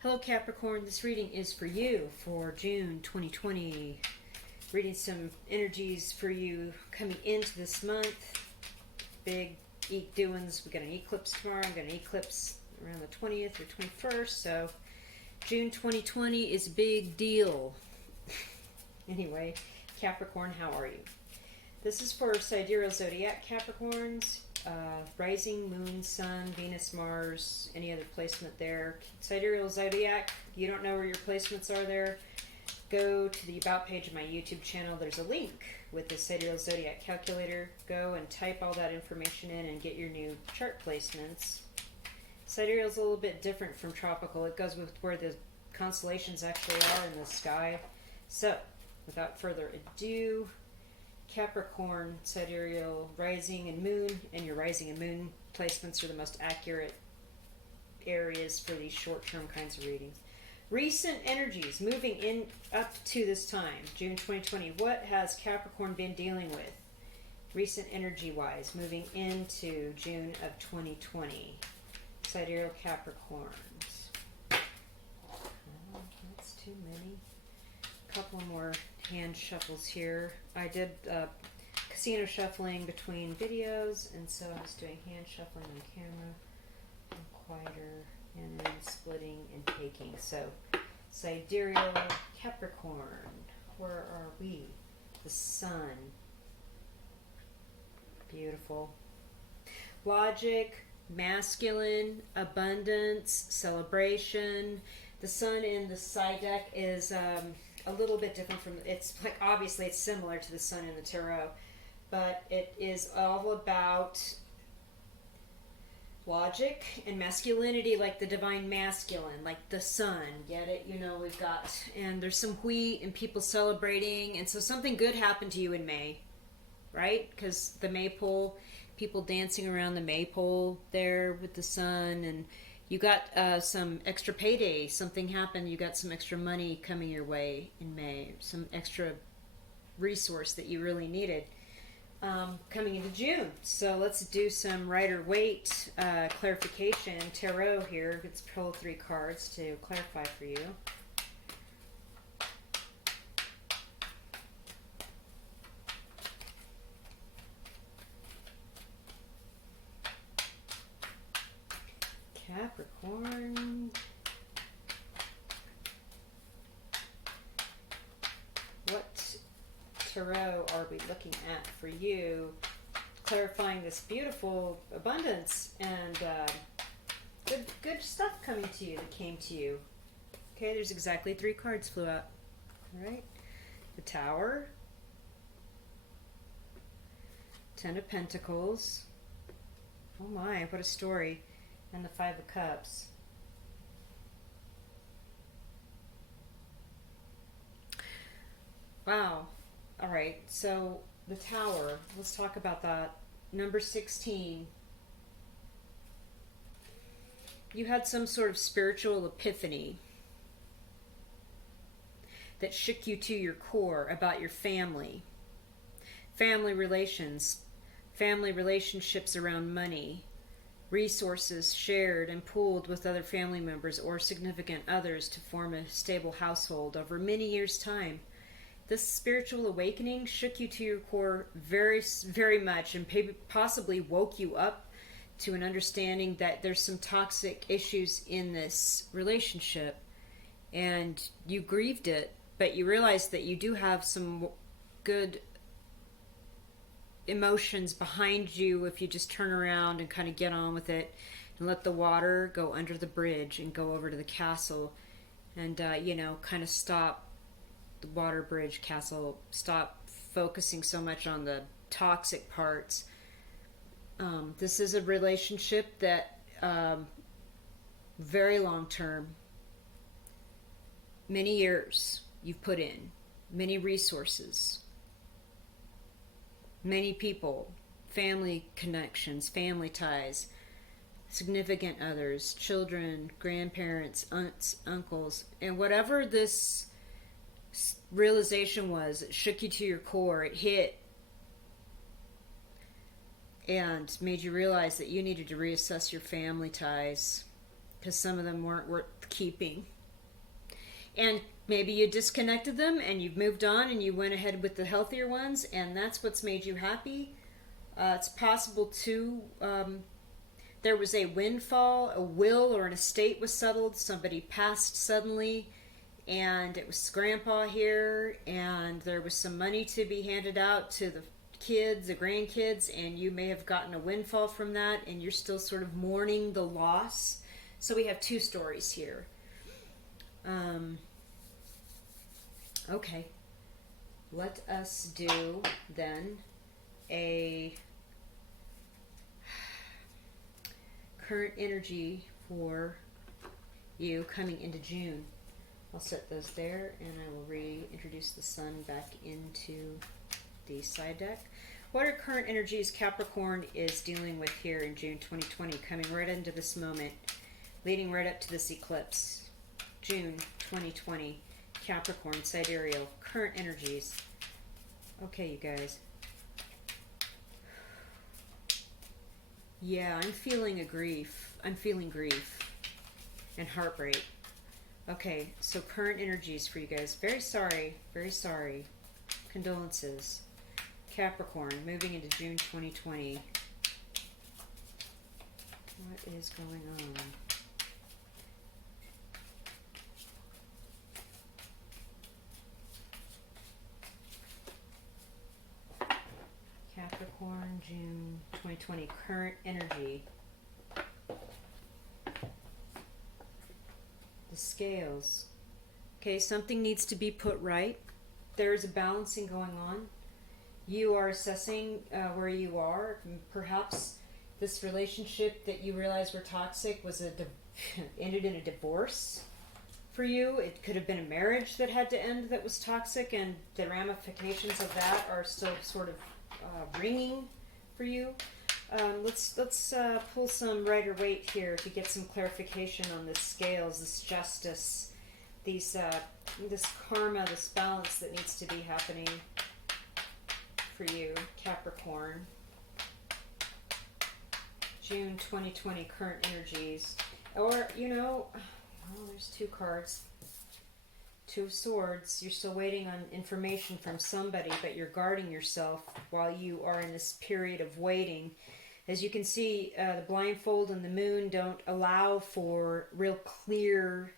Hello Capricorn, this reading is for you for June 2020. Reading some energies for you coming into this month. Big doings. We got an eclipse tomorrow. I'm going to eclipse around the 20th or 21st. So June 2020 is a big deal. Anyway, Capricorn, how are you? This is for sidereal zodiac Capricorns. Rising, moon, sun, Venus, Mars, any other placement there. Sidereal zodiac, you don't know where your placements are there, go to the About page of my YouTube channel. There's a link with the sidereal zodiac calculator. Go and type all that information in and get your new chart placements. Sidereal is a little bit different from tropical. It goes with where the constellations actually are in the sky. So, without further ado, Capricorn, sidereal, rising and moon, and your rising and moon placements are the most accurate areas for these short-term kinds of readings. Recent energies moving in up to this time, June 2020. What has Capricorn been dealing with? Recent energy-wise, moving into June of 2020. Sidereal Capricorns. Oh, that's too many. Couple more hand shuffles here. I did casino shuffling between videos, and so I was doing hand shuffling on camera, and quieter, and then splitting and taking. So, sidereal Capricorn, where are we? The sun. Beautiful. Logic, masculine, abundance, celebration. The sun in the side deck is a little bit different from, it's like, obviously it's similar to the sun in the tarot, but it is all about logic and masculinity, like the divine masculine, like the sun. Get it? You know, we've got, and there's some wheat and people celebrating, and so something good happened to you in May, right? Because the maypole, people dancing around the maypole there with the sun, and you got some extra payday. Something happened. You got some extra money coming your way in May. Some extra resource that you really needed coming into June. So let's do some Rider-Waite clarification. Tarot here. Let's pull 3 cards to clarify for you. Capricorn. What tarot are we looking at for you? Clarifying this beautiful abundance and good stuff coming to you that came to you. Okay, there's exactly 3 cards flew out. All right. The Tower. 10 of Pentacles. Oh my, what a story. And the 5 of Cups. Wow. All right, so the Tower, let's talk about that. Number 16. You had some sort of spiritual epiphany that shook you to your core about your family. Family relations, family relationships around money, resources shared and pooled with other family members or significant others to form a stable household over many years' time. This spiritual awakening shook you to your core very, very much, and possibly woke you up to an understanding that there's some toxic issues in this relationship, and you grieved it, but you realized that you do have some good emotions behind you if you just turn around and kind of get on with it and let the water go under the bridge and go over to the castle and you know, kind of stop the water bridge castle, stop focusing so much on the toxic parts. This is a relationship that very long term, many years you've put in, many resources, many people, family connections, family ties, significant others, children, grandparents, aunts, uncles, and whatever this realization was, it shook you to your core, it hit and made you realize that you needed to reassess your family ties because some of them weren't worth keeping. And maybe you disconnected them and you've moved on and you went ahead with the healthier ones, and that's what's made you happy. It's possible too, there was a windfall, a will or an estate was settled, somebody passed suddenly, and it was grandpa here, and there was some money to be handed out to the kids, the grandkids, and you may have gotten a windfall from that, and you're still sort of mourning the loss. So we have two stories here. Okay, let us do then a current energy for you coming into June. I'll set those there, and I will reintroduce the sun back into the side deck. What are current energies Capricorn is dealing with here in June 2020, coming right into this moment, leading right up to this eclipse? June 2020, Capricorn, sidereal, current energies. Okay, you guys. Yeah, I'm feeling grief and heartbreak. Okay, so current energies for you guys. Very sorry, very sorry. Condolences. Capricorn, moving into June 2020. What is going on? Capricorn, June 2020, current energy. The scales. Okay, something needs to be put right. There is a balancing going on. You are assessing where you are. Perhaps this relationship that you realized were toxic was ended in a divorce for you. It could have been a marriage that had to end that was toxic, and the ramifications of that are still sort of ringing for you. Let's pull some Rider-Waite here to get some clarification on this scales, this justice, these this karma, this balance that needs to be happening for you, Capricorn. June 2020 current energies. Or, there's two cards. Two of Swords. You're still waiting on information from somebody, but you're guarding yourself while you are in this period of waiting. As you can see, the blindfold and the moon don't allow for real clear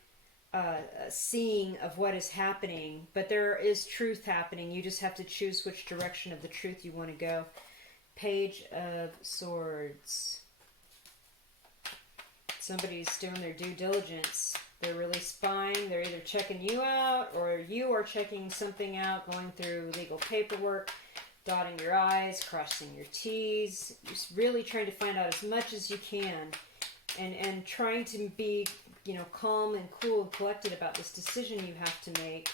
seeing of what is happening, but there is truth happening. You just have to choose which direction of the truth you want to go. Page of Swords. Somebody's doing their due diligence. They're really spying. They're either checking you out or you are checking something out, going through legal paperwork, dotting your I's, crossing your T's, just really trying to find out as much as you can, and trying to be, calm and cool and collected about this decision you have to make.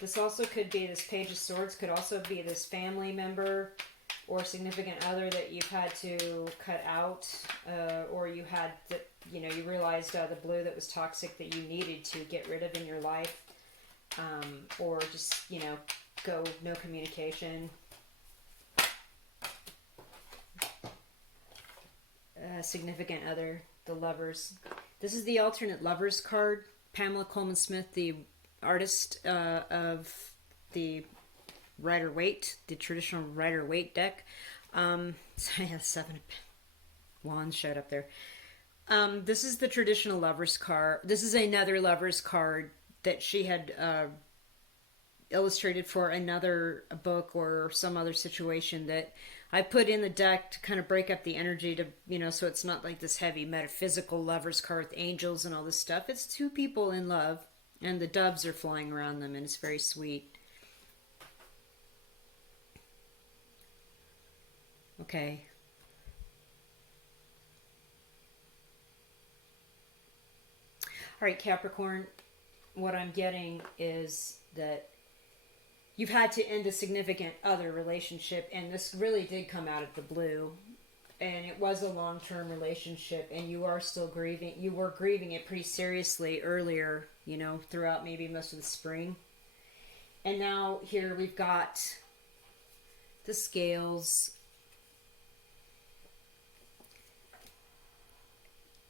This also could be, this Page of Swords could also be this family member or significant other that you've had to cut out, or you had that, you realized the blue that was toxic that you needed to get rid of in your life, or just, go no communication. Significant other, the Lovers. This is the alternate Lovers card. Pamela Coleman Smith, the artist of the Rider-Waite, the traditional Rider-Waite deck. Seven of Wands showed up there. This is the traditional Lovers card. This is another Lovers card that she had illustrated for another book or some other situation that I put in the deck to kind of break up the energy to, so it's not like this heavy metaphysical Lovers card with angels and all this stuff. It's two people in love, and the doves are flying around them, and it's very sweet. Okay. All right, Capricorn, what I'm getting is that you've had to end a significant other relationship, and this really did come out of the blue, and it was a long-term relationship, and you are still grieving. You were grieving it pretty seriously earlier, throughout maybe most of the spring. And now here we've got the scales,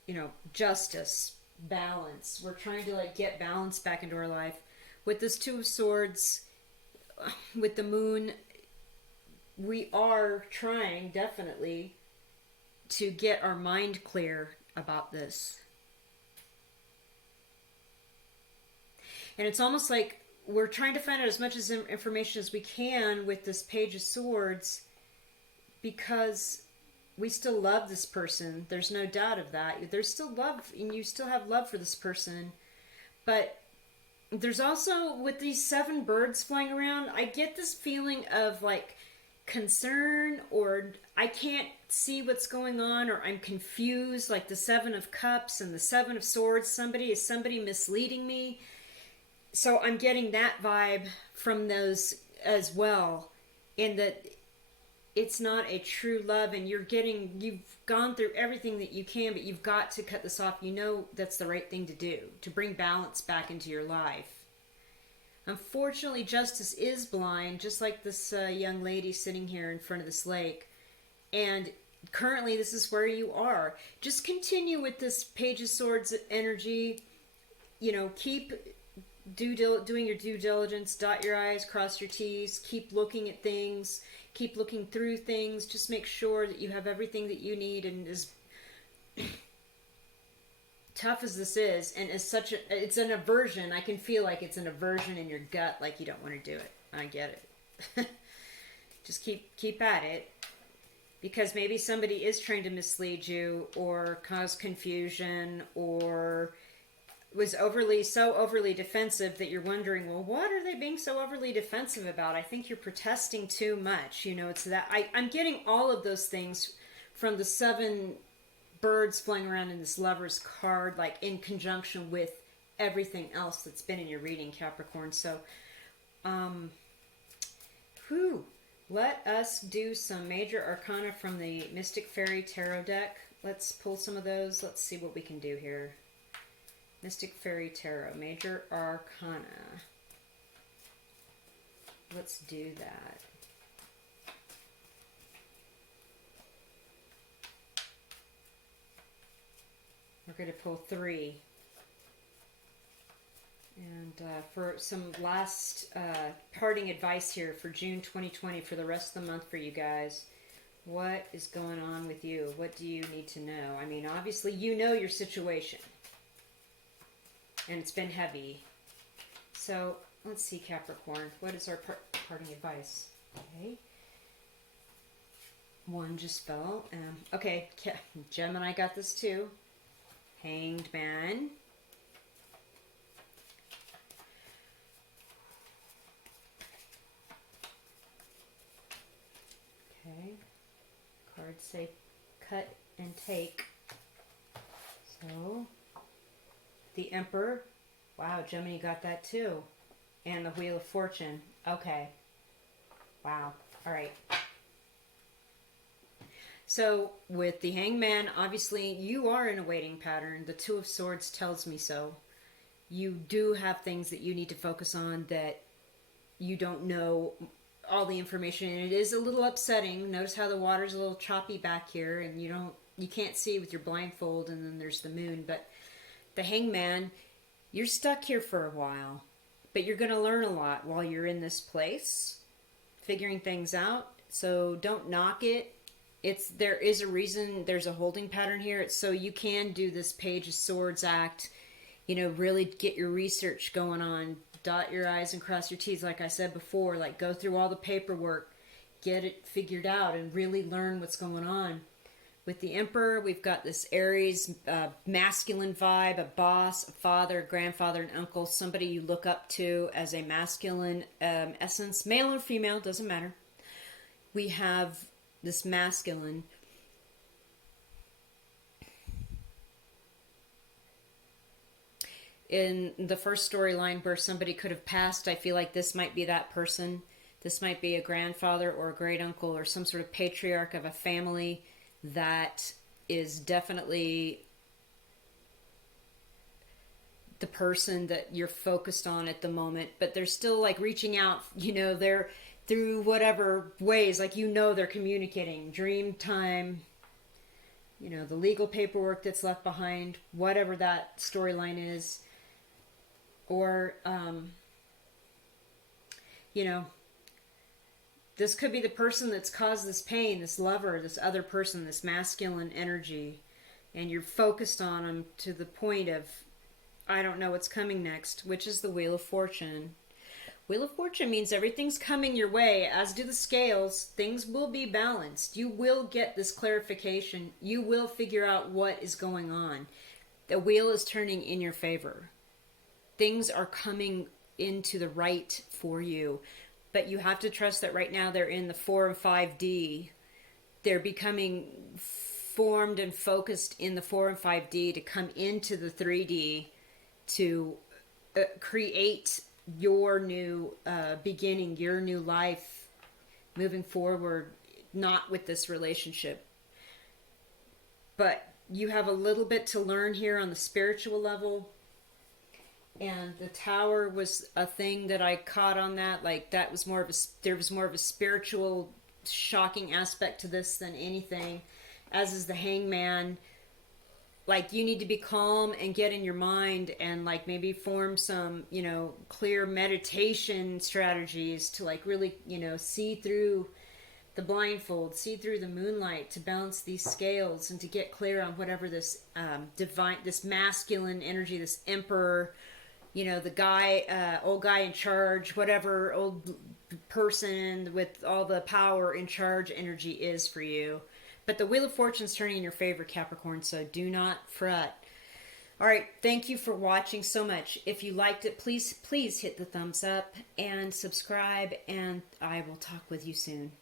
you know, justice, balance. We're trying to like get balance back into our life. With this Two of Swords, with the moon, we are trying definitely to get our mind clear about this. And it's almost like we're trying to find out as much information as we can with this Page of Swords, because we still love this person. There's no doubt of that. There's still love, and you still have love for this person. But there's also, with these 7 birds flying around, I get this feeling of like concern, or I can't see what's going on, or I'm confused, like the 7 of Cups and the 7 of Swords. Is somebody misleading me? So I'm getting that vibe from those as well, in that it's not a true love, and you've gone through everything that you can, but you've got to cut this off. You know that's the right thing to do, to bring balance back into your life. Unfortunately, justice is blind, just like this young lady sitting here in front of this lake. And currently, this is where you are. Just continue with this Page of Swords energy. You know, keep doing your due diligence. Dot your I's, cross your T's. Keep looking at things. Keep looking through things. Just make sure that you have everything that you need. And as tough as this is, and it's an aversion. I can feel like it's an aversion in your gut, like you don't want to do it. I get it. Just keep at it, because maybe somebody is trying to mislead you or cause confusion, or was so overly defensive that you're wondering, well, what are they being so overly defensive about? I think you're protesting too much. You know, it's that I'm getting all of those things from the 7 birds flying around in this Lover's card, like in conjunction with everything else that's been in your reading, Capricorn. So, let us do some major arcana from the Mystic Fairy Tarot deck. Let's pull some of those. Let's see what we can do here. Mystic Fairy Tarot, major arcana. Let's do that. We're going to pull 3. And for some last parting advice here for June 2020, for the rest of the month for you guys, what is going on with you? What do you need to know? I mean, obviously you know your situation, and it's been heavy. So let's see, Capricorn, what is our parting advice? Okay. 1 just fell. Okay, Gemini got this too. Hanged Man. Okay. Cards say cut and take. So, the Emperor. Wow, Gemini got that too. And the Wheel of Fortune. Okay. Wow. All right. So, with the Hangman, obviously, you are in a waiting pattern. The 2 of Swords tells me so. You do have things that you need to focus on that you don't know all the information. And it is a little upsetting. Notice how the water's a little choppy back here, and you can't see with your blindfold, and then there's the moon. But the Hangman, you're stuck here for a while. But you're going to learn a lot while you're in this place, figuring things out. So, don't knock it. There is a reason there's a holding pattern here. It's so you can do this Page of Swords act, you know, really get your research going on, dot your I's and cross your T's, like I said before, like go through all the paperwork, get it figured out, and really learn what's going on. With the Emperor, we've got this Aries masculine vibe, a boss, a father, a grandfather, an uncle, somebody you look up to as a masculine essence, male or female, doesn't matter. We have this masculine. In the first storyline where somebody could have passed, I feel like this might be that person. This might be a grandfather or a great uncle or some sort of patriarch of a family that is definitely the person that you're focused on at the moment, but they're still like reaching out, you know, they're through whatever ways, like, you know, they're communicating, dream time, you know, the legal paperwork that's left behind, whatever that storyline is, or, you know, this could be the person that's caused this pain, this lover, this other person, this masculine energy, and you're focused on them to the point of, I don't know what's coming next, which is the Wheel of Fortune. Wheel of Fortune means everything's coming your way, as do the scales. Things will be balanced. You will get this clarification. You will figure out what is going on. The wheel is turning in your favor. Things are coming into the right for you. But you have to trust that right now they're in the 4 and 5D. They're becoming formed and focused in the 4 and 5D to come into the 3D to create your new beginning, your new life moving forward, not with this relationship. But you have a little bit to learn here on the spiritual level. And the Tower was a thing that I caught on that. Like, that was more of a, there was more of a spiritual, shocking aspect to this than anything. As is the Hangman. Like, you need to be calm and get in your mind and, like, maybe form some, you know, clear meditation strategies to, like, really, you know, see through the blindfold, see through the moonlight, to balance these scales and to get clear on whatever this divine, this masculine energy, this emperor, you know, the guy, old guy in charge, whatever old person with all the power in charge energy is for you. But the Wheel of Fortune's turning in your favor, Capricorn, so do not fret. All right, thank you for watching so much. If you liked it, please hit the thumbs up and subscribe, and I will talk with you soon.